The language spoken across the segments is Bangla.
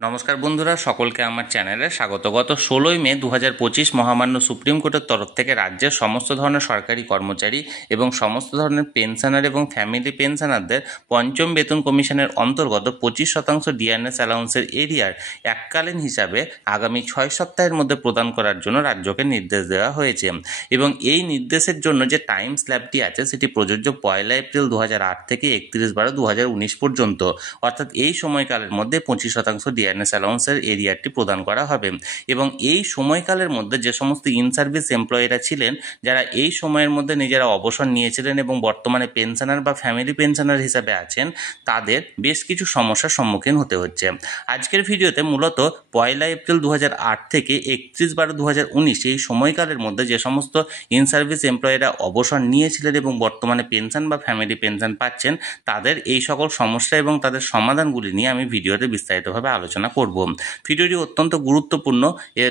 নমস্কার বন্ধুরা, সকলকে আমার চ্যানেলে স্বাগত। গত 16ই মে 2025 মহামান্য সুপ্রিম কোর্টের তরফ থেকে রাজ্যের সমস্ত ধরনের সরকারি কর্মচারী এবং সমস্ত ধরনের পেনশনার এবং ফ্যামিলি পেনশনারদের পঞ্চম বেতন কমিশনের অন্তর্গত 25% ডিএনএস অ্যালাউন্সের এরিয়ার এককালীন হিসাবে আগামী 6 সপ্তাহের মধ্যে প্রদান করার জন্য রাজ্যকে নির্দেশ দেওয়া হয়েছে এবং এই নির্দেশের জন্য যে টাইম স্ল্যাবটি আছে সেটি প্রযোজ্য 1 এপ্রিল 2008 থেকে 31/12/2019 পর্যন্ত, অর্থাৎ এই সময়কালের মধ্যে 25% ডিএনএস অ্যালাউন্সের এরিয়ারটি প্রদান করা হবে এবং এই সময়কালের মধ্যে যে সমস্ত ইন সার্ভিস এমপ্লয়িরা ছিলেন, যারা এই সময়ের মধ্যে নিজেরা অবসর নিয়েছিলেন এবং বর্তমানে পেনশনার বা ফ্যামিলি পেনশনার হিসাবে আছেন, তাদের বেশ কিছু সমস্যার সম্মুখীন হতে হচ্ছে। আজকের ভিডিওতে মূলত 1 এপ্রিল 2008 থেকে 31/12/2019 এই সময়কালের মধ্যে যে সমস্ত ইন সার্ভিস এমপ্লয়িরা অবসর নিয়েছিলেন এবং বর্তমানে পেনশন বা ফ্যামিলি পেনশন পাচ্ছেন, তাদের এই সকল সমস্যা এবং তাদের সমাধানগুলি নিয়ে আমি ভিডিওতে বিস্তারিতভাবে আলোচনা করব। ভিডিওটি অত্যন্ত গুরুত্বপূর্ণ,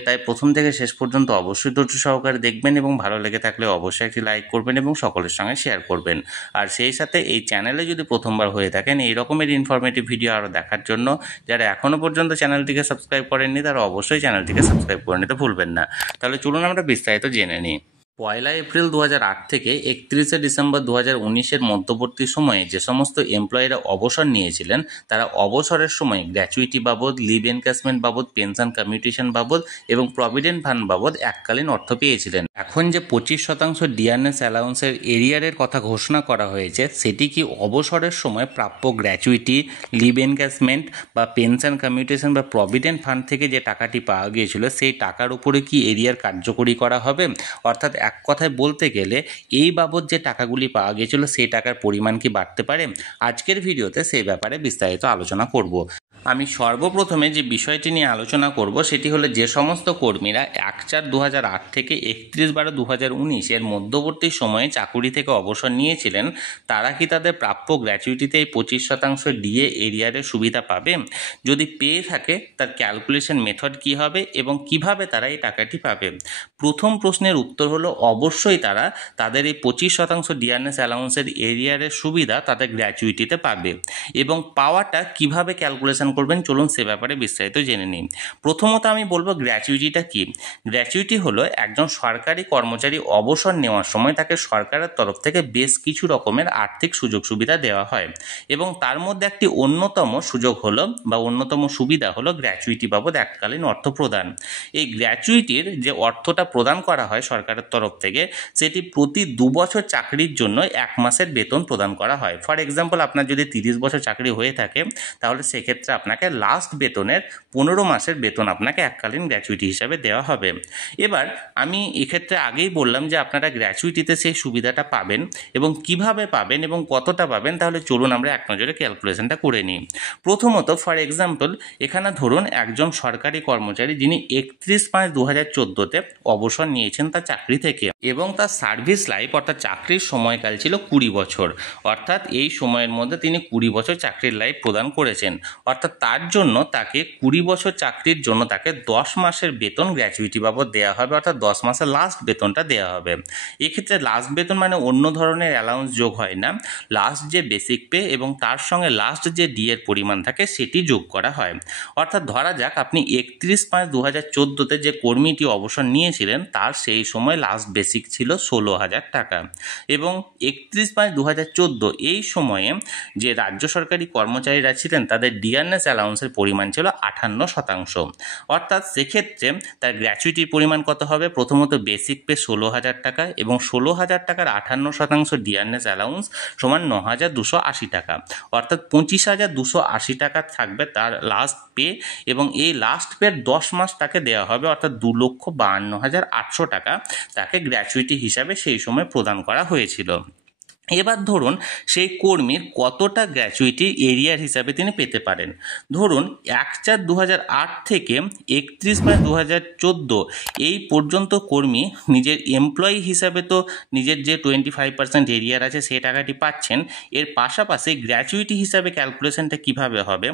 তাই প্রথম থেকে শেষ পর্যন্ত অবশ্যই ধৈর্য সহকারে দেখবেন এবং ভালো লেগে থাকলে অবশ্যই একটি লাইক করবেন এবং সকলের সঙ্গে শেয়ার করবেন। আর সেই সাথে এই চ্যানেলে যদি প্রথমবার হয়ে থাকেন এই রকমের ইনফরমেটিভ ভিডিও আরও দেখার জন্য, যারা এখনও পর্যন্ত চ্যানেলটিকে সাবস্ক্রাইব করেননি তারা অবশ্যই চ্যানেলটিকে সাবস্ক্রাইব করে নিতে ভুলবেন না। তাহলে চলুন আমরা বিস্তারিত জেনে নিই। 1 এপ্রিল 2008 থেকে 31 ডিসেম্বর 2019-এর মধ্যবর্তী সময়ে যে সমস্ত এমপ্লয়িরা অবসর নিয়েছিলেন, তারা অবসরের সময় গ্র্যাচুইটি বাবদ, লিভ এনক্যাশমেন্ট বাবদ, পেনশন কমিউটেশন বাবদ এবং প্রভিডেন্ট ফান্ড বাবদ এককালীন অর্থ পেয়েছিলেন। এখন যে 25% ডিএনএস অ্যালাউন্সের এরিয়ারের কথা ঘোষণা করা হয়েছে, সেটি কি অবসরের সময় প্রাপ্য গ্র্যাচুইটি, লিভ এনক্যাশমেন্ট বা পেনশন কমিউটেশন বা প্রভিডেন্ট ফান্ড থেকে যে টাকাটি পাওয়া গিয়েছিল সেই টাকার উপরে কি এরিয়ার কার্যকরী করা হবে? অর্থাৎ এক কথায় বলতে গেলে এই বাবদ যে টাকাগুলি পাওয়া গিয়েছিল সেই টাকার পরিমাণ কি বাড়তে পারে? আজকের ভিডিওতে সেই ব্যাপারে বিস্তারিত আলোচনা করব। আমি সর্বপ্রথমে যে বিষয়টি নিয়ে আলোচনা করব সেটি হলো, যে সমস্ত কর্মীরা 1/4/2008 থেকে 31/12/2019 এর মধ্যবর্তী সময়ে চাকুরি থেকে অবসর নিয়েছিলেন, তারা কি তাদের প্রাপ্য গ্র্যাচুইটিতে এই 25% ডিএ এরিয়ারের সুবিধা পাবে? যদি পেয়ে থাকে তার ক্যালকুলেশন মেথড কী হবে এবং কিভাবে তারা এই টাকাটি পাবে? প্রথম প্রশ্নের উত্তর হলো, অবশ্যই তারা তাদের এই 25% ডিএনএস অ্যালাউন্সের এরিয়ারের সুবিধা তাদের গ্র্যাচুইটিতে পাবে এবং পাওয়াটা কিভাবে ক্যালকুলেশন করবেন চলুন সে ব্যাপারে বিস্তারিত জেনে নিই। প্রথমত আমি বলবো গ্র্যাচুইটিটা কি। গ্র্যাচুইটি হলো একজন সরকারি কর্মচারী অবসর নেওয়ার সময় তাকে সরকারের তরফ থেকে বেশ কিছু রকমের আর্থিক সুযোগ সুবিধা দেওয়া হয় এবং তার মধ্যে একটি অন্যতম সুযোগ হলো বা অন্যতম সুবিধা হলো গ্র্যাচুইটি বাবদ এককালীন অর্থ প্রদান। এই গ্র্যাচুইটির যে অর্থটা প্রদান করা হয় সরকারের তরফ থেকে, সেটি প্রতি 2 বছর চাকরির জন্য 1 মাসের বেতন প্রদান করা হয়। ফর এক্সাম্পল, আপনার যদি 30 বছর চাকরি হয়ে থাকে তাহলে সেক্ষেত্রে আপনাকে লাস্ট বেতনের 15 মাসের বেতন আপনাকে এককালীন গ্র্যাচুইটি হিসাবে দেওয়া হবে। এবার আমি এক্ষেত্রে আগেই বললাম যে আপনারা গ্র্যাচুইটিতে সেই সুবিধাটা পাবেন এবং কিভাবে পাবেন এবং কতটা পাবেন, তাহলে চলুন আমরা এক নজরে ক্যালকুলেশনটা করে নিই। প্রথমত ফর এক্সাম্পল, এখানে ধরুন একজন সরকারি কর্মচারী যিনি 31/5/2014-তে অবসর নিয়েছেন তার চাকরি থেকে এবং তার সার্ভিস লাইফ অর্থাৎ চাকরির সময়কাল ছিল 20 বছর, অর্থাৎ এই সময়ের মধ্যে তিনি 20 বছর চাকরির লাইফ প্রদান করেছেন। অর্থাৎ তার জন্য তাকে 20 বছর চাকরির জন্য তাকে 10 মাসের বেতন গ্র্যাচুইটি বাবদ দেওয়া হবে, অর্থাৎ 10 মাসের লাস্ট বেতনটা দেওয়া হবে। এক্ষেত্রে লাস্ট বেতন মানে অন্য ধরনের অ্যালাউন্স যোগ হয় না, লাস্ট যে বেসিক পে এবং তার সঙ্গে লাস্ট যে ডিএর পরিমাণ থাকে সেটি যোগ করা হয়। অর্থাৎ ধরা যাক আপনি 31/5/2014-তে যে কর্মীটি অবসর নিয়েছিলেন তার সেই সময় লাস্ট বেসিক ছিল 16,000 টাকা এবং 31/5/2014 এই সময়ে যে রাজ্য সরকারি কর্মচারীরা ছিলেন তাদের ডিএনএস অ্যালাউন্সের পরিমাণ ছিল 58%। অর্থাৎ সেক্ষেত্রে তার গ্র্যাচুইটির পরিমাণ কত হবে? প্রথমত বেসিক পে 16,000 টাকা এবং 16,000 টাকার 58% ডিএনএস অ্যালাউন্স সমান 9,280 টাকা, অর্থাৎ 25,280 টাকা থাকবে তার লাস্ট পে এবং এই লাস্ট পের 10 মাস তাকে দেওয়া হবে, অর্থাৎ 2,52,800 টাকা তাকে গ্র্যাচুইটি হিসাবে সেই সময় প্রদান করা হয়েছিল। এবার ধরুন সেই কর্মীর কতটা গ্র্যাচুইটি এরিয়ার হিসাবে তিনি পেতে পারেন। ধরুন 1/4/2008 থেকে 31/5/2014 এই পর্যন্ত কর্মী নিজের এমপ্লয়ি হিসাবে তো নিজের যে 25% এরিয়ার আছে সেই টাকাটি পাচ্ছেন, এর পাশাপাশি গ্র্যাচুইটি হিসাবে ক্যালকুলেশনটা কিভাবে হবে?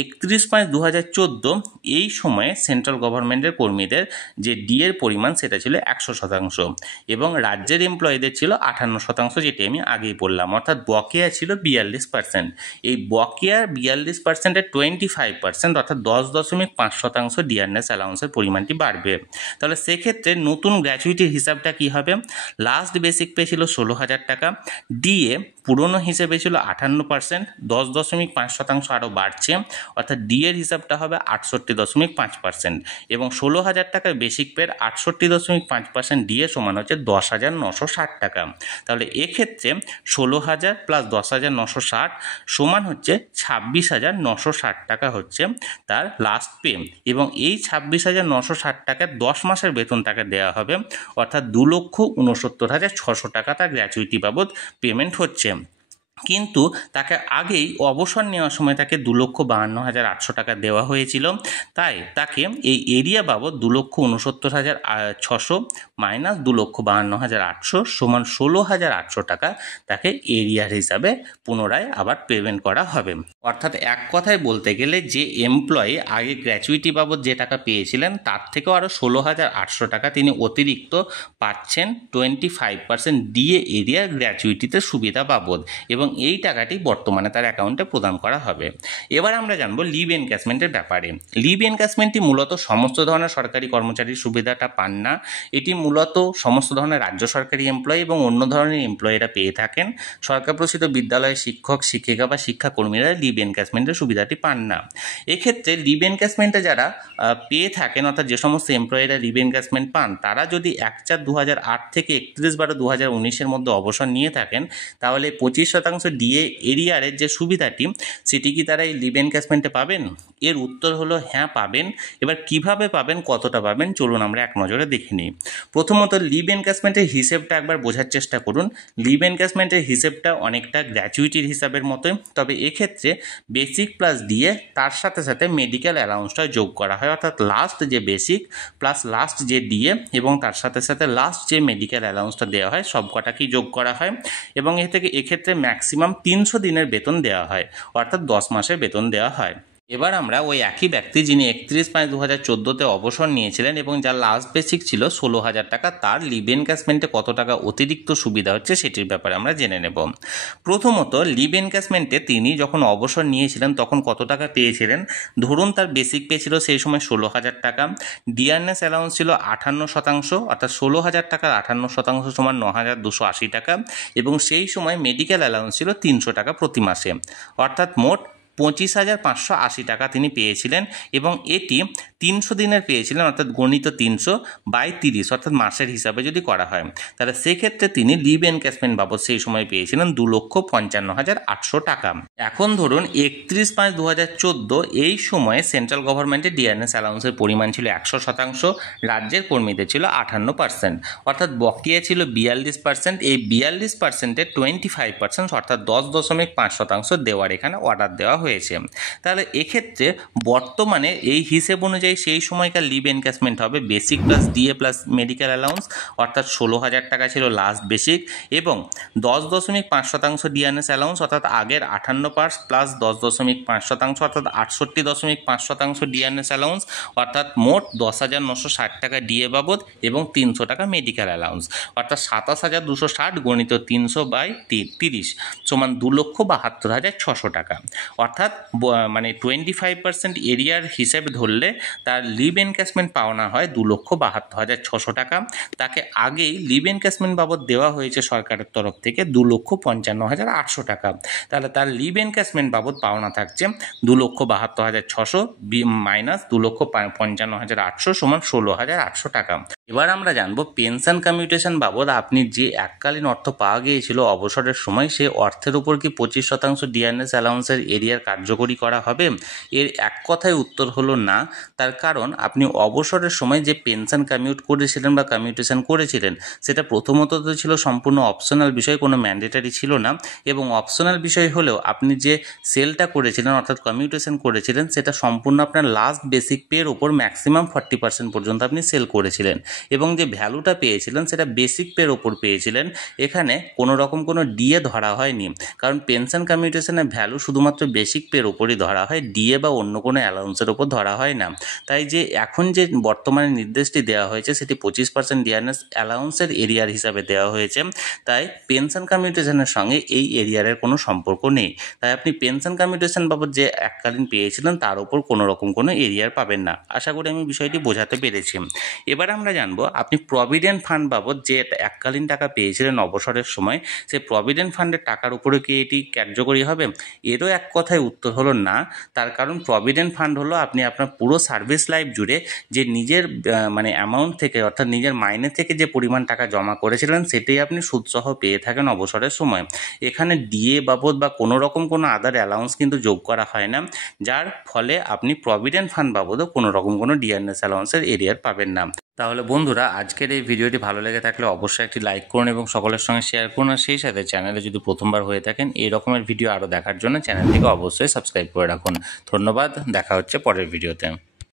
31/5/2014 এই সময়ে সেন্ট্রাল গভর্নমেন্টের কর্মীদের যে ডিএর পরিমাণ সেটা ছিল 100% এবং রাজ্যের এমপ্লয়িদের ছিল 58%, যেটি আমি আগেই বললাম, অর্থাৎ বকেয়া ছিল 42%। এই বকেয়ার 42%-এর 25% অর্থাৎ 10.5% ডিয়ারনেস অ্যালাউন্সের পরিমাণটি বাড়বে। তাহলে সেক্ষেত্রে নতুন গ্র্যাচুইটির হিসাবটা কি হবে? লাস্ট বেসিক পে ছিল 16,000 টাকা, ডিএ পুরনো হিসেবে ছিল 58%, 10.5% আরও বাড়ছে, অর্থাৎ ডিএর হিসাবটা হবে 68.5%, এবং 16,000 টাকার বেসিক পের 68.5% ডিএ সমান হচ্ছে 10,960 টাকা। তাহলে এক্ষেত্রে 16,000 প্লাস 10,960 সমান হচ্ছে 26,960 টাকা হচ্ছে তার লাস্ট পে, এবং এই 26,960 টাকার 10 মাসের বেতন তাকে দেওয়া হবে, অর্থাৎ 2,69,600 টাকা তার গ্র্যাচুইটি বাবদ পেমেন্ট হচ্ছে। কিন্তু তাকে আগেই অবসর নেওয়ার সময় তাকে 2,52,800 টাকা দেওয়া হয়েছিল, তাই তাকে এই এরিয়া বাবদ 2,69,600 মাইনাস 2,52,800 সমান 16,800 টাকা তাকে এরিয়ার হিসাবে পুনরায় আবার পেমেন্ট করা হবে। অর্থাৎ এক কথায় বলতে গেলে যে এমপ্লয়ি আগে গ্র্যাচুইটি বাবদ যে টাকা পেয়েছিলেন তার থেকেও আরও 16,800 টাকা তিনি অতিরিক্ত পাচ্ছেন 25% ডিএ এরিয়ার গ্র্যাচুইটিতে সুবিধা বাবদ, এবং এই টাকাটি বর্তমানে তার অ্যাকাউন্টে প্রদান করা হবে। এবার আমরা জানবো লিভ এনক্যাশমেন্টের ব্যাপারে। লিভ এনক্যাশমেন্টটি মূলত সমস্ত ধরনের সরকারি কর্মচারীর সুবিধাটা পান না, এটি মূলত সমস্ত ধরনের রাজ্য সরকারি এমপ্লয়ি এবং অন্য ধরনের এমপ্লয়িরা পেয়ে থাকেন। সরকার প্রসিত বিদ্যালয়ের শিক্ষক শিক্ষিকা বা শিক্ষাকর্মীরা লিভ এনক্যাশমেন্টের সুবিধাটি পান না। এক্ষেত্রে লিভ এনক্যাশমেন্টে যারা পেয়ে থাকেন, অর্থাৎ যে সমস্ত এমপ্লয়িরা লিভ এনক্যাশমেন্ট পান, তারা যদি 1/4/2008 থেকে 31/12/2019-এর মধ্যে অবসর নিয়ে থাকেন, তাহলে 25% ডিএ এরিয়ারের যে সুবিধাটি সেটি কি তারা এই লিভ এনক্যাশমেন্টে পাবেন? এর উত্তর হলো হ্যাঁ, পাবেন। এবার কিভাবে পাবেন, কতটা পাবেন, চলুন আমরা এক নজরে দেখে নিই। প্রথমত লিভ এনক্যাশমেন্টের হিসেবটা একবার বোঝার চেষ্টা করুন। লিভ এনক্যাশমেন্টের হিসেবটা অনেকটা গ্র্যাচুইটির হিসাবের মতোই, তবে এক্ষেত্রে বেসিক প্লাস ডিএ তার সাথে সাথে মেডিকেল অ্যালাউন্সটা যোগ করা হয়, অর্থাৎ লাস্ট যে বেসিক প্লাস লাস্ট যে ডিএ এবং তার সাথে সাথে লাস্ট যে মেডিকেল অ্যালাউন্সটা দেওয়া হয় সব কটাকেই যোগ করা হয়, এবং এক্ষেত্রে ম্যাক্সিমাম 300 দিনের বেতন দেওয়া হয়, অর্থাৎ 10 মাসের বেতন দেওয়া হয়। এবার আমরা ওই একই ব্যক্তি যিনি 31/5/2014-তে অবসর নিয়েছিলেন এবং যার লাস্ট বেসিক ছিল 16,000 টাকা, তার লিভ এনক্যাশমেন্টে কত টাকা অতিরিক্ত সুবিধা হচ্ছে সেটির ব্যাপারে আমরা জেনে নেব। প্রথমত লিভ এনক্যাশমেন্টে তিনি যখন অবসর নিয়েছিলেন তখন কত টাকা পেয়েছিলেন? ধরুন তার বেসিক পে ছিল সেই সময় 16,000 টাকা, ডিয়ারনেস অ্যালাউন্স ছিল 58%, অর্থাৎ 16,000 টাকার 58% সমান 9,280 টাকা, এবং সেই সময় মেডিকেল অ্যালাউন্স ছিল 300 টাকা প্রতি মাসে, অর্থাৎ মোট 25,580 টাকা তিনি পেয়েছিলেন, এবং এটি 300 দিনের পেয়েছিলেন, অর্থাৎ গণিত 300/30, অর্থাৎ মাসের হিসাবে যদি করা হয়, তাহলে সেক্ষেত্রে তিনি লিভ এনক্যাশমেন্ট বাবদ সেই সময় পেয়েছিলেন 2,55,800 টাকা। এখন ধরুন 31/5/2014 এই সময়ে সেন্ট্রাল গভর্নমেন্টের ডিয়ারনেস অ্যালাউন্সের পরিমাণ ছিল 100%, রাজ্যের কর্মীদের ছিল 58%, অর্থাৎ বকেয়া ছিল 42%। এই 42%-এর 25% অর্থাৎ 10.5% দেওয়ার এখানে অর্ডার দেওয়া হয়েছে। তাহলে এক্ষেত্রে বর্তমানে এই হিসেব অনুযায়ী সেই সময়কার লিভ এনক্যাশমেন্ট হবে basic plus DA plus medical allowance, অর্থাৎ 16,000 টাকা ছিল লাস্ট বেসিক, এবং 10.5% ডিয়ারনেস অ্যালাউন্স, অর্থাৎ আগের 58% প্লাস 10.5% অর্থাৎ 68.5% ডিয়ারনেস অ্যালাউন্স, অর্থাৎ মোট 10,960 টাকা ডিএ বাবদ এবং 300 টাকা মেডিকেল অ্যালাউন্স, অর্থাৎ 27,260 গণিত 300/30 সমান 2,72,600 টাকা। অর্থাৎ মানে 25% এরিয়ার হিসেবে ধরলে তার লিভ এনক্যাশমেন্ট পাওনা হয় 2,72,600 টাকা। তাকে আগেই লিভ এনক্যাশমেন্ট বাবদ দেওয়া হয়েছে সরকারের তরফ থেকে 2,55,800 টাকা। তাহলে তার লিভ এনক্যাশমেন্ট বাবদ পাওনা থাকছে 2,72,600 মাইনাস 2,55,800 সমান 16,800 টাকা। এবার আমরা জানবো পেনশন কমিউটেশন বাবদ আপনি যে এককালীন অর্থ পাওয়া গিয়েছিল অবসরের সময়, সেই অর্থের উপর কি 25% ডিয়ারনেস অ্যালাউন্সের এরিয়ার কার্যকরী করা হবে? এর এক কথায় উত্তর হলো না। তার কারণ আপনি অবসরের সময় যে পেনশন কমিউট করেছিলেন বা কমিউটেশন করেছিলেন সেটা প্রথমত তো ছিল সম্পূর্ণ অপশনাল বিষয়, কোনো ম্যান্ডেটারি ছিল না, এবং অপশনাল বিষয় হলেও আপনি যে সেলটা করেছিলেন অর্থাৎ কমিউটেশন করেছিলেন সেটা সম্পূর্ণ আপনার লাস্ট বেসিক পের ওপর ম্যাক্সিমাম 40% পর্যন্ত আপনি সেল করেছিলেন, এবং যে ভ্যালুটা পেয়েছিলেন সেটা বেসিক পের ওপর পেয়েছিলেন। এখানে কোনো রকম কোনো ডিএ ধরা হয়নি, কারণ পেনশন কমিউটেশনের ভ্যালু শুধুমাত্র বেসিক পের ওপরই ধরা হয়, ডিএ বা অন্য কোনো অ্যালাউন্সের ওপর ধরা হয় না। তাই যে এখন যে বর্তমানে নির্দেশটি দেওয়া হয়েছে সেটি 25% ডিআরএস অ্যালাউন্সের এরিয়ার হিসাবে দেওয়া হয়েছে। তাই পেনশন কমিউটেশনের সঙ্গে এই এরিয়ারের কোনো সম্পর্ক নেই। তাই আপনি পেনশন কমিউটেশন বাবদ যে এককালীন পেয়েছিলেন তার উপর কোনো রকম কোনো এরিয়ার পাবেন না। আশা করি আমি বিষয়টি বোঝাতে পেরেছি। এবার আমরা জানবো আপনি প্রভিডেন্ট ফান্ড বাবদ যে এককালীন টাকা পেয়েছিলেন অবসরের সময়, সেই প্রভিডেন্ট ফান্ডের টাকার উপরে কি এটি কার্যকরী হবে? এরও এক কথায় উত্তর হলো না। তার কারণ প্রভিডেন্ট ফান্ড হলো আপনি আপনার পুরো সার্ভিস লাইফ জুড়ে যে নিজের মানে অ্যামাউন্ট থেকে অর্থাৎ নিজের মাইনে থেকে যে পরিমাণ টাকা জমা করেছিলেন সেটাই আপনি সুদসহ পেয়ে থাকেন অবসরের সময়। এখানে ডিএ বাবদ বা কোনো রকম কোনো আদার অ্যালাউন্স কিন্তু যোগ করা হয় না, যার ফলে আপনি প্রভিডেন্ট ফান্ড বাবদও কোনো রকম কোনো ডিআরএস অ্যালাউন্সের এরিয়ার পাবেন না। তাহলে বন্ধুরা, আজকের এই ভিডিওটি ভালো লেগে থাকলে অবশ্যই একটি লাইক করুন এবং সকলের সঙ্গে শেয়ার করুন। আর সেই সাথে চ্যানেলে যদি প্রথমবার হয়ে থাকেন এই রকমের ভিডিও আরও দেখার জন্য চ্যানেলটিকে অবশ্যই সাবস্ক্রাইব করে রাখুন। ধন্যবাদ, দেখা হচ্ছে পরের ভিডিওতে।